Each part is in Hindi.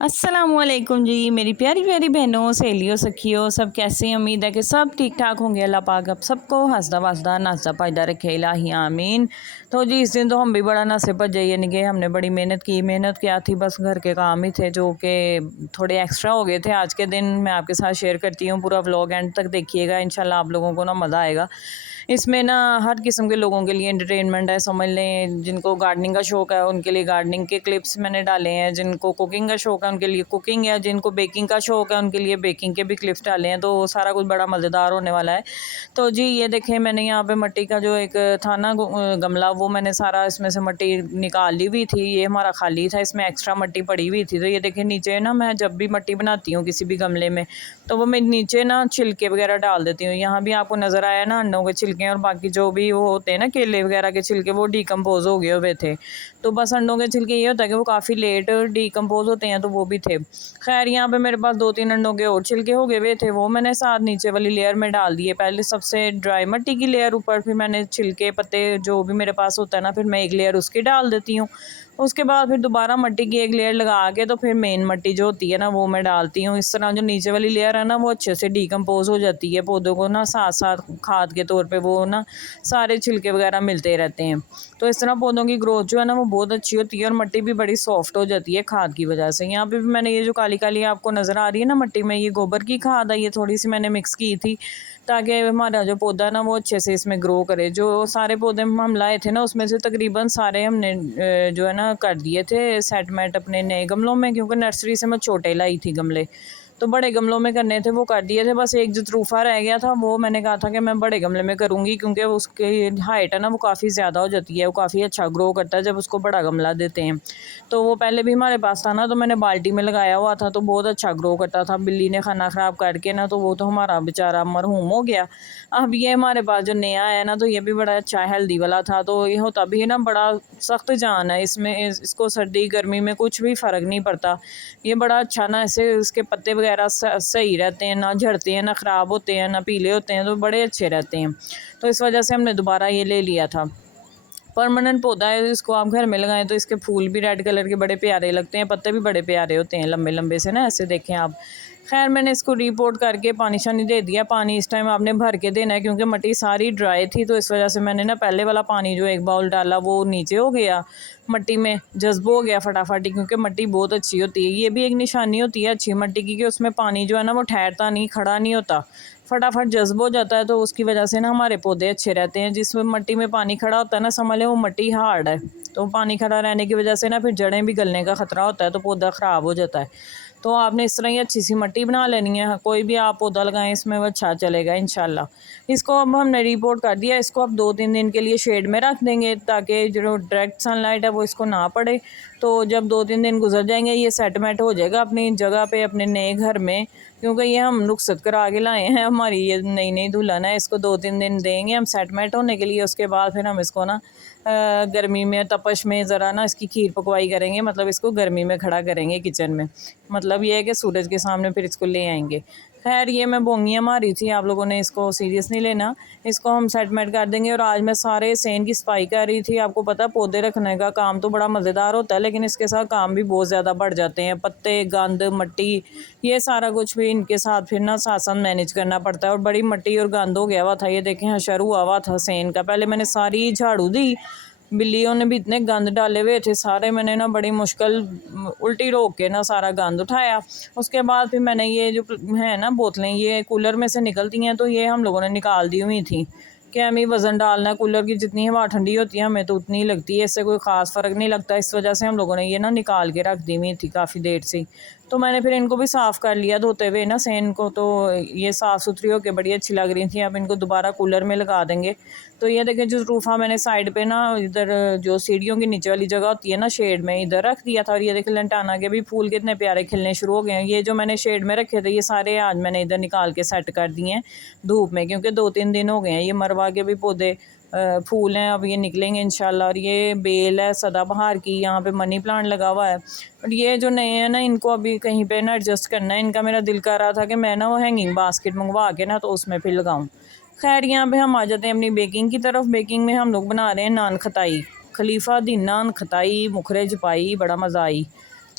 अस्सलामुअलैकुम जी, मेरी प्यारी प्यारी बहनों, सहेलियों, सखियों, सब कैसे हैं। उम्मीद है कि सब ठीक ठाक होंगे। अल्लाह पाक अब सबको हंसदा वसदा नाचता पायदा रखे, इलाही आमीन। तो जी इस दिन तो हम भी बड़ा नशे भजे, यानी कि हमने बड़ी मेहनत की। मेहनत क्या थी, बस घर के काम ही थे जो कि थोड़े एक्स्ट्रा हो गए थे। आज के दिन मैं आपके साथ शेयर करती हूँ, पूरा व्लॉग एंड तक देखिएगा, इंशाल्लाह आप लोगों को ना मज़ा आएगा। इसमें ना हर किस्म के लोगों के लिए एंटरटेनमेंट है, समझ लें। जिनको गार्डनिंग का शौक़ है उनके लिए गार्डनिंग के क्लिप्स मैंने डाले हैं, जिनको कुकिंग का शौक़ है उनके लिए कुकिंग है, जिनको बेकिंग का शौक़ है उनके लिए बेकिंग के भी क्लिप्स डाले हैं। तो सारा कुछ बड़ा मज़ेदार होने वाला है। तो जी ये देखें, मैंने यहाँ पे मिट्टी का जो एक था ना गमला, वो मैंने सारा इसमें से मिट्टी निकाल ली हुई थी। ये हमारा खाली था, इसमें एक्स्ट्रा मिट्टी पड़ी हुई थी। तो ये देखें नीचे ना, मैं जब भी मिट्टी बनाती हूँ किसी भी गमले में, तो वो मैं नीचे ना छिलके वगैरह डाल देती हूँ। यहाँ भी आपको नज़र आया ना, अंडों के छिलके और बाकी जो भी वो होते हैं ना, केले वगैरह के छिलके, वो डिकम्पोज हो गए हुए थे। तो बस अंडों के छिलके ये होता है कि वो काफ़ी लेट डिकम्पोज होते हैं, तो वो भी थे। खैर यहाँ पे मेरे पास 2-3 अंडों के और छिलके हो गए हुए थे, वो मैंने साथ नीचे वाली लेयर में डाल दिए। पहले सबसे ड्राई मिट्टी की लेयर ऊपर, फिर मैंने छिलके पत्ते जो भी मेरे पास होता है ना, फिर मैं एक लेयर उसकी डाल देती हूँ। उसके बाद फिर दोबारा मिट्टी की एक लेयर लगा के, तो फिर मेन मिट्टी जो होती है ना, वो मैं डालती हूँ। इस तरह जो नीचे वाली लेयर है ना, वो अच्छे से डिकम्पोज हो जाती है। पौधों को ना साथ साथ खाद के तौर पे वो ना सारे छिलके वगैरह मिलते रहते हैं। तो इस तरह पौधों की ग्रोथ जो है ना, वो बहुत अच्छी होती है और मिट्टी भी बड़ी सॉफ्ट हो जाती है खाद की वजह से। यहाँ पे भी मैंने ये जो काली काली आपको नज़र आ रही है ना मिट्टी में, ये गोबर की खाद है। ये थोड़ी सी मैंने मिक्स की थी ताकि हमारा जो पौधा है ना, वो अच्छे से इसमें ग्रो करे। जो सारे पौधे हम लाए थे ना, उसमें से तकरीबन सारे हमने जो है ना कर दिए थे सेटमेंट अपने नए गमलों में, क्योंकि नर्सरी से मैं छोटे लाई थी गमले, तो बड़े गमलों में करने थे, वो कर दिए थे। बस एक जतरूफा रह गया था, वो मैंने कहा था कि मैं बड़े गमले में करूँगी, क्योंकि उसकी हाइट है ना, वो काफ़ी ज़्यादा हो जाती है, वो काफ़ी अच्छा ग्रो करता है जब उसको बड़ा गमला देते हैं। तो वो पहले भी हमारे पास था ना, तो मैंने बाल्टी में लगाया हुआ था, तो बहुत अच्छा ग्रो करता था। बिल्ली ने खाना ख़राब करके ना, तो वो तो हमारा बेचारा मरहूम हो गया। अब ये हमारे पास जो नया है ना, तो ये भी बड़ा अच्छा हेल्दी वाला था। तो ये होता भी है ना, बड़ा सख्त जान है इसमें, इसको सर्दी गर्मी में कुछ भी फ़र्क नहीं पड़ता। ये बड़ा अच्छा ना, ऐसे इसके पत्ते वगैरह सही रहते हैं, ना झड़ते हैं, ना ख़राब होते हैं, ना पीले होते हैं, तो बड़े अच्छे रहते हैं। तो इस वजह से हमने दोबारा ये ले लिया था। परमानेंट पौधा है, इसको आप घर में लगाएं तो इसके फूल भी रेड कलर के बड़े प्यारे लगते हैं, पत्ते भी बड़े प्यारे होते हैं, लंबे लंबे से ना, ऐसे देखें आप। खैर मैंने इसको रिपोर्ट करके पानी शानी दे दिया। पानी इस टाइम आपने भर के देना है, क्योंकि मिट्टी सारी ड्राई थी, तो इस वजह से मैंने ना पहले वाला पानी जो एक बाउल डाला, वो नीचे हो गया, मिट्टी में जज्ब हो गया फटाफट ही, क्योंकि मिट्टी बहुत अच्छी होती है। ये भी एक निशानी होती है अच्छी मिट्टी की, कि उसमें पानी जो है ना, वो ठहरता नहीं, खड़ा नहीं होता, फटाफट जज्ब हो जाता है। तो उसकी वजह से ना हमारे पौधे अच्छे रहते हैं। जिस मिट्टी में पानी खड़ा होता है ना, समझ लें वो मिट्टी हार्ड है, तो पानी खड़ा रहने की वजह से ना फिर जड़ें भी गलने का ख़तरा होता है, तो पौधा ख़राब हो जाता है। तो आपने इस तरह ही अच्छी सी मिट्टी बना लेनी है। कोई भी आप पौधा लगाएं इसमें, वो अच्छा चलेगा इंशाल्लाह। इसको अब हमने रिपोर्ट कर दिया, इसको अब 2-3 दिन के लिए शेड में रख देंगे, ताकि जो डायरेक्ट सनलाइट है वो इसको ना पड़े। तो जब 2-3 दिन गुजर जाएंगे, ये सेटमेंट हो जाएगा अपनी जगह पे, अपने नए घर में। क्योंकि ये हम रुखसत करा के लाए हैं, हमारी ये नई नई दुल्हन है, इसको 2-3 दिन देंगे हम सेटमेंट होने के लिए। उसके बाद फिर हम इसको ना गर्मी में तपश में ज़रा ना इसकी खीर पकवाई करेंगे, मतलब इसको गर्मी में खड़ा करेंगे किचन में। मतलब ये है कि सूरज के सामने फिर इसको ले आएंगे। खैर ये मैं बोंगियाँ मारी थी, आप लोगों ने इसको सीरियस नहीं लेना। इसको हम सेटमेंट कर देंगे। और आज मैं सारे सेन की सफाई कर रही थी। आपको पता है पौधे रखने का काम तो बड़ा मज़ेदार होता है, लेकिन इसके साथ काम भी बहुत ज़्यादा बढ़ जाते हैं। पत्ते, गंद, मिट्टी, ये सारा कुछ भी इनके साथ फिर ना साथ साथ मैनेज करना पड़ता है। और बड़ी मिट्टी और गंद हो गया हुआ था, ये देखें हशर हुआ हुआ था सेन का। पहले मैंने सारी झाड़ू दी, बिल्लियों ने भी इतने गंद डाले हुए थे सारे, मैंने ना बड़ी मुश्किल उल्टी रोक के ना सारा गंद उठाया। उसके बाद फिर मैंने ये जो है ना बोतलें, ये कूलर में से निकलती हैं, तो ये हम लोगों ने निकाल दी हुई थी कि हमें वज़न डालना है। कूलर की जितनी हवा ठंडी होती है हमें तो उतनी ही लगती है, इससे कोई ख़ास फ़र्क नहीं लगता। इस वजह से हम लोगों ने ये ना निकाल के रख दी हुई थी काफ़ी देर से। तो मैंने फिर इनको भी साफ़ कर लिया धोते हुए ना सेन को, तो ये साफ़ सुथरी होकर बड़ी अच्छी लग रही थी। अब इनको दोबारा कूलर में लगा देंगे। तो ये देखें जो रूफ़ा मैंने साइड पे ना इधर जो सीढ़ियों की नीचे वाली जगह होती है ना शेड में, इधर रख दिया था। और ये देखें लंटाना के भी फूल कितने प्यारे खिलने शुरू हो गए हैं। ये जो मैंने शेड में रखे थे, ये सारे आज मैंने इधर निकाल के सेट कर दिए हैं धूप में, क्योंकि 2-3 दिन हो गए हैं। ये मरवा के भी पौधे फूल हैं, अब ये निकलेंगे इंशाल्लाह। और ये बेल है सदाबहार की, यहाँ पे मनी प्लांट लगा हुआ है। और ये जो नए हैं ना, इनको अभी कहीं पे ना एडजस्ट करना है। इनका मेरा दिल कर रहा था कि मैं ना वो हैंगिंग बास्केट मंगवा के ना तो उसमें फिर लगाऊँ। खैर यहाँ पे हम आ जाते हैं अपनी बेकिंग की तरफ। बेकिंग में हम लोग बना रहे हैं नान खताई, खलीफा दी नान खताई मुखरे जपाई, बड़ा मज़ा आई।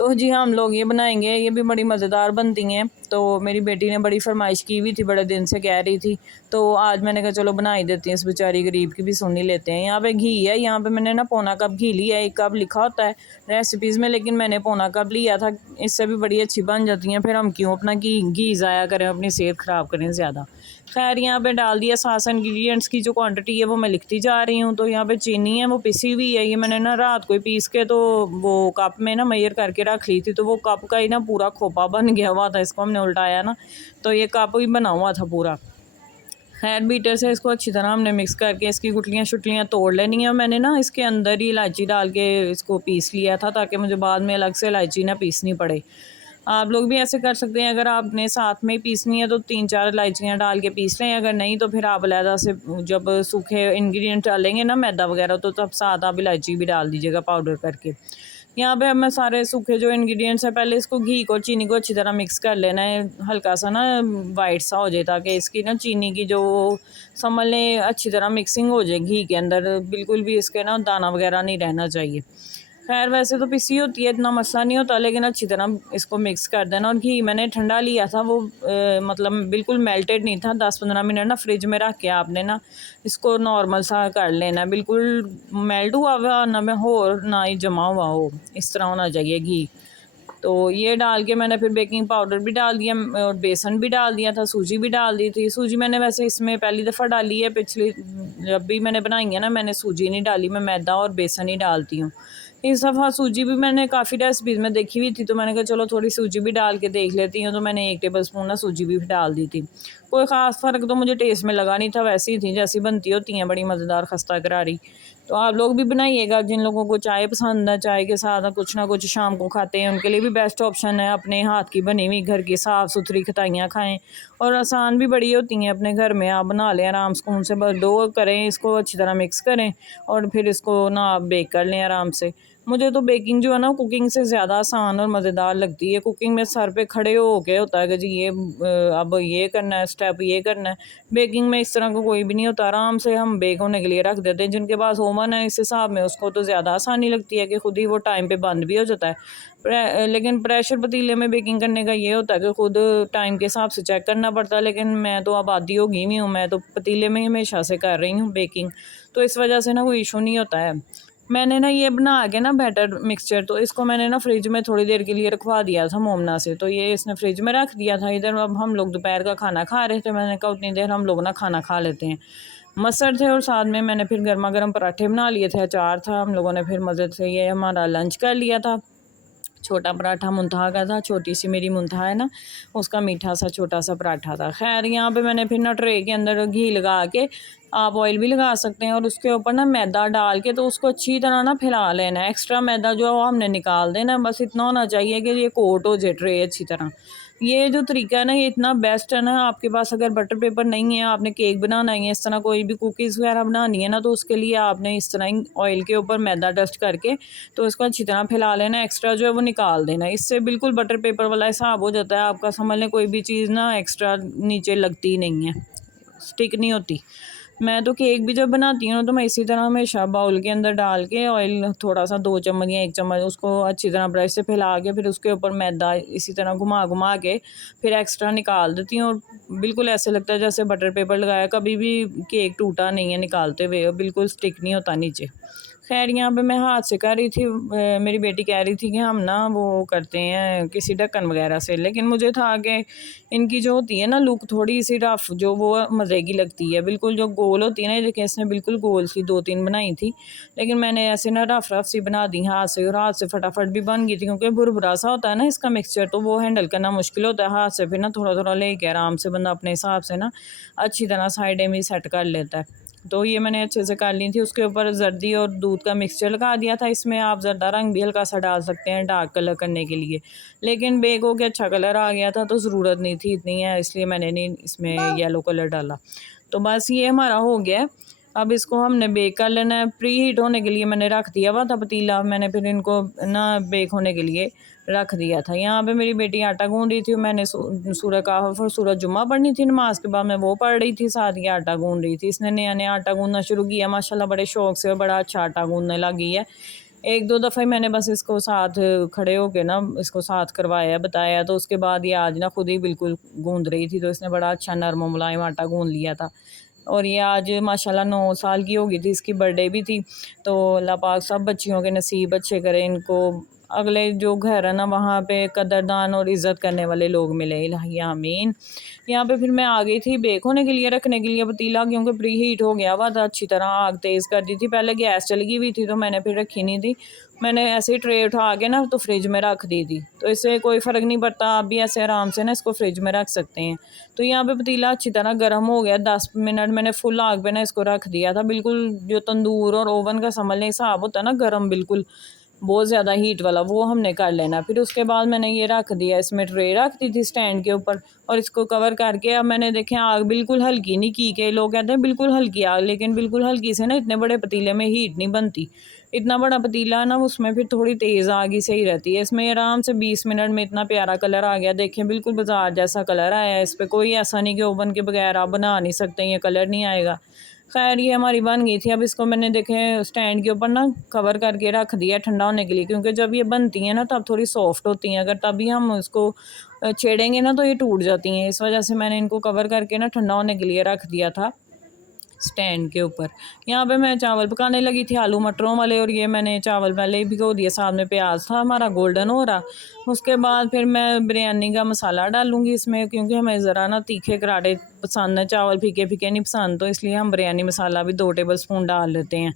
तो जी हाँ, हम लोग ये बनाएंगे, ये भी बड़ी मज़ेदार बनती हैं। तो मेरी बेटी ने बड़ी फरमाइश की हुई थी, बड़े दिन से कह रही थी, तो आज मैंने कहा चलो बना ही देती हैं, इस बेचारी गरीब की भी सुन ही लेते हैं। यहाँ पे घी है, यहाँ पे मैंने ना पौना कप घी लिया है। 1 कप लिखा होता है रेसिपीज़ में, लेकिन मैंने पौना कप लिया था। इससे भी बड़ी अच्छी बन जाती हैं, फिर हम क्यों अपना घी ज़ाया करें, अपनी सेहत ख़राब करें ज़्यादा। खैर यहाँ पे डाल दिया सास इंग्रेडिएंट्स की जो क्वांटिटी है वो मैं लिखती जा रही हूँ। तो यहाँ पे चीनी है, वो पिसी हुई है, ये मैंने ना रात को ही पीस के तो वो कप में ना मेजर करके रख ली थी। तो वो कप का ही ना पूरा खोपा बन गया हुआ था, इसको हमने उल्टाया ना तो ये कप ही बना हुआ था पूरा। खैर बीटर से इसको अच्छी तरह हमने मिक्स करके इसकी गुठलियाँ शुटलियाँ तोड़ लेनी है। मैंने ना इसके अंदर ही इलायची डाल के इसको पीस लिया था, ताकि मुझे बाद में अलग से इलायची ना पीसनी पड़े। आप लोग भी ऐसे कर सकते हैं, अगर आपने साथ में ही पीसनी है तो 3-4 इलायचियाँ डाल के पीस लें। अगर नहीं तो फिर आप अलहदा से जब सूखे इंग्रेडिएंट डालेंगे ना, मैदा वगैरह, तो तब साथ आप इलायची भी डाल दीजिएगा पाउडर करके। यहाँ पे अब मैं सारे सूखे जो इंग्रेडिएंट्स हैं, पहले इसको घी को चीनी को अच्छी तरह मिक्स कर लेना है, हल्का सा ना वाइट सा हो जाए, ताकि इसकी ना चीनी की जो समझ लें अच्छी तरह मिक्सिंग हो जाए घी के अंदर, बिल्कुल भी इसके ना दाना वगैरह नहीं रहना चाहिए। खैर वैसे तो पिसी होती है, इतना मसला नहीं होता, लेकिन अच्छी तरह इसको मिक्स कर देना। और घी मैंने ठंडा लिया था, वो मतलब बिल्कुल मेल्टेड नहीं था। 10-15 मिनट ना फ्रिज में रख के आपने ना इसको नॉर्मल सा कर लेना, बिल्कुल मेल्ट हुआ हुआ ना में हो और ना ही जमा हुआ हो, इस तरह होना चाहिए घी। तो ये डाल के मैंने फिर बेकिंग पाउडर भी डाल दिया और बेसन भी डाल दिया था, सूजी भी डाल दी थी। सूजी मैंने वैसे इसमें पहली दफ़ा डाली है, पिछली जब भी मैंने बनाई है ना मैंने सूजी नहीं डाली, मैं मैदा और बेसन ही डालती हूँ। इस दफ़ा सूजी भी मैंने काफ़ी रेसिपीज़ में देखी हुई थी, तो मैंने कहा चलो थोड़ी सूजी भी डाल के देख लेती हूँ। तो मैंने 1 टेबल स्पून ना सूजी भी डाल दी थी। कोई ख़ास फ़र्क तो मुझे टेस्ट में लगा नहीं था, वैसी ही थी जैसी बनती होती हैं, बड़ी मज़ेदार खस्ता करारी। तो आप लोग भी बनाइएगा, जिन लोगों को चाय पसंद है, चाय के साथ कुछ ना कुछ शाम को खाते हैं, उनके लिए भी बेस्ट ऑप्शन है। अपने हाथ की बनी हुई घर की साफ़ सुथरी खताइयाँ खाएँ, और आसान भी बड़ी होती हैं, अपने घर में आप बना लें आराम सुकून से। बस डो करें, इसको अच्छी तरह मिक्स करें और फिर इसको ना आप बेक कर लें आराम से। मुझे तो बेकिंग जो है ना कुकिंग से ज़्यादा आसान और मज़ेदार लगती है। कुकिंग में सर पे खड़े हो के होता है कि जी ये अब ये करना है, स्टेप ये करना है। बेकिंग में इस तरह का कोई भी नहीं होता, आराम से हम बेक होने के लिए रख देते हैं। जिनके पास ओवन है इस हिसाब में, उसको तो ज़्यादा आसानी लगती है कि खुद ही वो टाइम पे बंद भी हो जाता है। लेकिन प्रेशर पतीले में बेकिंग करने का ये होता है कि खुद टाइम के हिसाब से चेक करना पड़ता है। लेकिन मैं तो अब आदी हो गई हुई हूँ, मैं तो पतीले में ही हमेशा से कर रही हूँ बेकिंग, तो इस वजह से ना कोई इशू नहीं होता है। मैंने ना ये बना के ना बैटर मिक्सचर, तो इसको मैंने ना फ्रिज में थोड़ी देर के लिए रखवा दिया था मोमना से, तो ये इसने फ्रिज में रख दिया था। इधर अब हम लोग दोपहर का खाना खा रहे थे, मैंने कहा उतनी देर हम लोग ना खाना खा लेते हैं। मसर थे और साथ में मैंने फिर गर्मा गर्म पराठे बना लिए थे, अचार था, हम लोगों ने फिर मज़े से ये हमारा लंच कर लिया था। छोटा पराठा मुंतहा का था, छोटी सी मेरी मुंतहा है ना, उसका मीठा सा छोटा सा पराठा था। खैर यहाँ पे मैंने फिर ना ट्रे के अंदर घी लगा के, आप ऑयल भी लगा सकते हैं, और उसके ऊपर ना मैदा डाल के तो उसको अच्छी तरह ना फैला लेना है। एक्स्ट्रा मैदा जो है वो हमने निकाल देना, बस इतना होना चाहिए कि ये कोट हो जाए ट्रे अच्छी तरह। ये जो तरीका है ना ये इतना बेस्ट है ना। आपके पास अगर बटर पेपर नहीं है, आपने केक बनाना है, इस तरह कोई भी कुकीज़ वगैरह बनानी है ना, तो उसके लिए आपने इस तरह ही ऑयल के ऊपर मैदा डस्ट करके तो इसको अच्छी तरह फैला लेना, एक्स्ट्रा जो है वो निकाल देना। इससे बिल्कुल बटर पेपर वाला हिसाब हो जाता है आपका, समझ लें कोई भी चीज़ ना एक्स्ट्रा नीचे लगती नहीं है, स्टिक नहीं होती। मैं तो केक भी जब बनाती हूँ तो मैं इसी तरह हमेशा बाउल के अंदर डाल के ऑयल थोड़ा सा 2 चम्मच या 1 चम्मच उसको अच्छी तरह ब्रश से फैला के फिर उसके ऊपर मैदा इसी तरह घुमा घुमा के फिर एक्स्ट्रा निकाल देती हूँ, और बिल्कुल ऐसे लगता है जैसे बटर पेपर लगाया, कभी भी केक टूटा नहीं है निकालते हुए, बिल्कुल स्टिक नहीं होता नीचे। खैर यहाँ पे मैं हाथ से कर रही थी, मेरी बेटी कह रही थी कि हम ना वो करते हैं किसी ढक्कन वगैरह से, लेकिन मुझे था कि इनकी जो होती है ना लुक थोड़ी सी रफ, जो वो मज़े की लगती है, बिल्कुल जो गोल होती है ना, देखिए इसने बिल्कुल गोल सी 2-3 बनाई थी, लेकिन मैंने ऐसे ना रफ रफ सी बना दी हाथ से, और हाथ से फटाफट भी बन गई थी, क्योंकि भुरभुरा सा होता है ना इसका मिक्सचर, तो वो हैंडल करना मुश्किल होता है। हाथ से फिर ना थोड़ा थोड़ा लेके आराम से बंदा अपने हिसाब से ना अच्छी तरह साइडें में सेट कर लेता है। तो ये मैंने अच्छे से कर ली थी। उसके ऊपर जर्दी और दूध का मिक्सचर लगा दिया था, इसमें आप जर्दा रंग भी हल्का सा डाल सकते हैं डार्क कलर करने के लिए, लेकिन बेक हो के अच्छा कलर आ गया था तो ज़रूरत नहीं थी इतनी है, इसलिए मैंने नहीं इसमें येलो कलर डाला। तो बस ये हमारा हो गया। अब इसको हमने बेक कर लेना है। प्री हीट होने के लिए मैंने रख दिया हुआ था पतीला, मैंने फिर इनको ना बेक होने के लिए रख दिया था। यहाँ पे मेरी बेटी आटा गूंद रही थी, मैंने सूरह कहफ और सूरह जुम्मा पढ़नी थी, नमाज के बाद मैं वो पढ़ रही थी, साथ ही आटा गूंद रही थी। इसने नया नया आटा गूंदना शुरू किया माशाल्लाह, बड़े शौक से, और बड़ा अच्छा आटा गूंदने लगी है। एक दो दफ़ा ही मैंने बस इसको साथ खड़े होके ना इसको साथ करवाया बताया, तो उसके बाद ये आज ना खुद ही बिल्कुल गूंद रही थी, तो इसने बड़ा अच्छा नरम मुलायम आटा गूंद लिया था। और ये आज माशाल्लाह 9 साल की हो गई थी, इसकी बर्थडे भी थी। तो अल्लाह पाक सब बच्चियों के नसीब अच्छे करे, इनको अगले जो घर है ना वहाँ पे कदरदान और इज़्ज़त करने वाले लोग मिले, इलाही आमीन। यहाँ पे फिर मैं आ गई थी बेक होने के लिए, रखने के लिए पतीला, क्योंकि प्री हीट हो गया हुआ था अच्छी तरह, आग तेज़ कर दी थी। पहले गैस चल गई हुई थी तो मैंने फिर रखी नहीं थी, मैंने ऐसे ही ट्रे उठा के ना तो फ्रिज में रख दी थी। तो इससे कोई फ़र्क नहीं पड़ता, आप भी ऐसे आराम से ना इसको फ्रिज में रख सकते हैं। तो यहाँ पे पतीला अच्छी तरह गर्म हो गया, 10 मिनट मैंने फुल आग पे ना इसको रख दिया था, बिल्कुल जो तंदूर और ओवन का समझ लें हिसाब होता है ना गर्म, बिल्कुल बहुत ज़्यादा हीट वाला, वो हमने कर लेना। फिर उसके बाद मैंने ये रख दिया, इसमें ट्रे रख दी थी स्टैंड के ऊपर, और इसको कवर करके अब मैंने देखें आग बिल्कुल हल्की नहीं की, के लोग कहते हैं बिल्कुल हल्की आग, लेकिन बिल्कुल हल्की से ना इतने बड़े पतीले में हीट नहीं बनती। इतना बड़ा पतीला ना उसमें फिर थोड़ी तेज़ आग ही सही रहती है। इसमें आराम से 20 मिनट में इतना प्यारा कलर आ गया, देखें बिल्कुल बाजार जैसा कलर आया है। इस पर कोई ऐसा नहीं कि ओवन के बगैर आप बना नहीं सकते, ये कलर नहीं आएगा। खैर ये हमारी बन गई थी। अब इसको मैंने देखें स्टैंड के ऊपर ना कवर करके रख दिया ठंडा होने के लिए, क्योंकि जब ये बनती हैं ना तब थोड़ी सॉफ्ट होती हैं, अगर तभी हम इसको छेड़ेंगे ना तो ये टूट जाती हैं। इस वजह से मैंने इनको कवर करके ना ठंडा होने के लिए रख दिया था स्टैंड के ऊपर। यहाँ पे मैं चावल पकाने लगी थी आलू मटरों वाले, और ये मैंने चावल पहले ही भिगो दिए, साथ में प्याज था हमारा गोल्डन हो रहा। उसके बाद फिर मैं बिरयानी का मसाला डालूँगी इसमें, क्योंकि हमें ज़रा ना तीखे करारे पसंद है, चावल फीके फीके नहीं पसंद, तो इसलिए हम बिरयानी मसाला भी 2 टेबल स्पून डाल लेते हैं।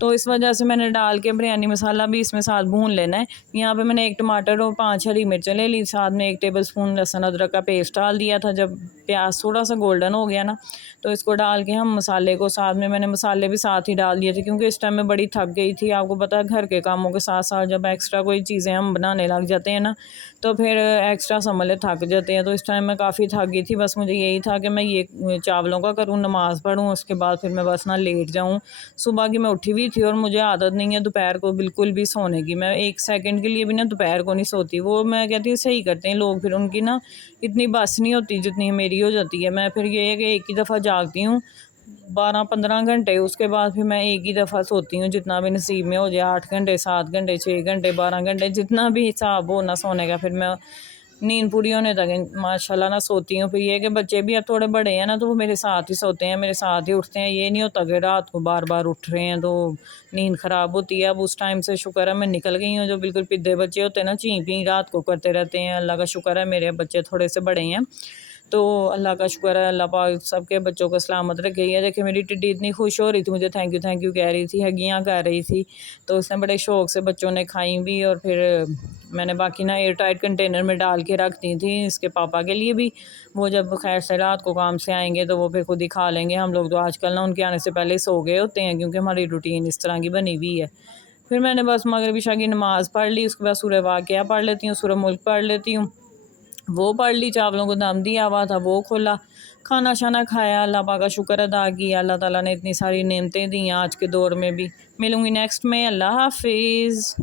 तो इस वजह से मैंने डाल के बिरयानी मसाला भी इसमें साथ भून लेना है। यहाँ पे मैंने 1 टमाटर और 5 हरी मिर्चें ले ली, साथ में 1 टेबल स्पून लहसुन अदरक का पेस्ट डाल दिया था। जब प्याज थोड़ा सा गोल्डन हो गया ना तो इसको डाल के हम मसाले को, साथ में मैंने मसाले भी साथ ही डाल दिए थे, क्योंकि इस टाइम मैं बड़ी थक गई थी। आपको पता है घर के कामों के साथ साथ जब एक्स्ट्रा कोई चीज़ें हम बनाने लग जाते हैं ना तो फिर एक्स्ट्रा समझ ले थक जाते हैं। तो इस टाइम मैं काफ़ी थक गई थी, बस मुझे यही था कि मैं ये चावलों का करूँ, नमाज़ पढ़ूँ, उसके बाद फिर मैं बस ना लेट जाऊँ। सुबह की मैं उठी हुई थी और मुझे आदत नहीं है दोपहर को बिल्कुल भी सोने की, मैं 1 सेकंड के लिए भी ना दोपहर को नहीं सोती। वो मैं कहती हूँ सही करते हैं लोग, फिर उनकी ना इतनी बस नहीं होती जितनी मेरी हो जाती है। मैं फिर ये है कि एक ही दफ़ा जागती हूँ 12-15 घंटे, उसके बाद फिर मैं एक ही दफ़ा सोती हूँ, जितना भी नसीब में हो जाए, 8 घंटे, 7 घंटे, 6 घंटे, 12 घंटे, जितना भी हिसाब हो ना सोने का, फिर मैं नींद पूरी होने तक माशाल्लाह ना सोती हूँ। फिर ये है कि बच्चे भी अब थोड़े बड़े हैं ना तो वो मेरे साथ ही सोते हैं, मेरे साथ ही उठते हैं, ये नहीं होता कि रात को बार बार उठ रहे हैं तो नींद ख़राब होती है। अब उस टाइम से शुक्र है मैं निकल गई हूँ, जो बिल्कुल पिद्दे बच्चे होते हैं ना चीं पीं रात को करते रहते हैं, अल्लाह का शुक्र है मेरे बच्चे थोड़े से बड़े हैं। तो अल्लाह का शुक्र है, अल्लाह पाक सबके बच्चों को सलामत रखे। है देखिए मेरी टिड्डी इतनी खुश हो रही थी, मुझे थैंक यू कह रही थी, हगियाँ कर रही थी, तो उसने बड़े शौक़ से बच्चों ने खाई भी, और फिर मैंने बाकी ना एयर टाइट कंटेनर में डाल के रख दी थी इसके पापा के लिए भी। वो जब खैर से रात को काम से आएंगे तो वो फिर खुद ही खा लेंगे। हम लोग तो आजकल ना उनके आने से पहले सो गए होते हैं, क्योंकि हमारी रूटीन इस तरह की बनी हुई है। फिर मैंने बस मगरिब इशा की नमाज़ पढ़ ली, उसके बाद सूरह वाक़िया पढ़ लेती हूँ, सूरह मुल्क पढ़ लेती हूँ, वो पढ़ ली, चावलों को दम दिया हुआ था वो खोला, खाना शाना खाया, अल्लाह पाक का शुक्र अदा किया। अल्लाह ताला ने इतनी सारी नेमतें दी आज के दौर में भी। मिलूँगी नेक्स्ट में, अल्लाह हाफ़िज़।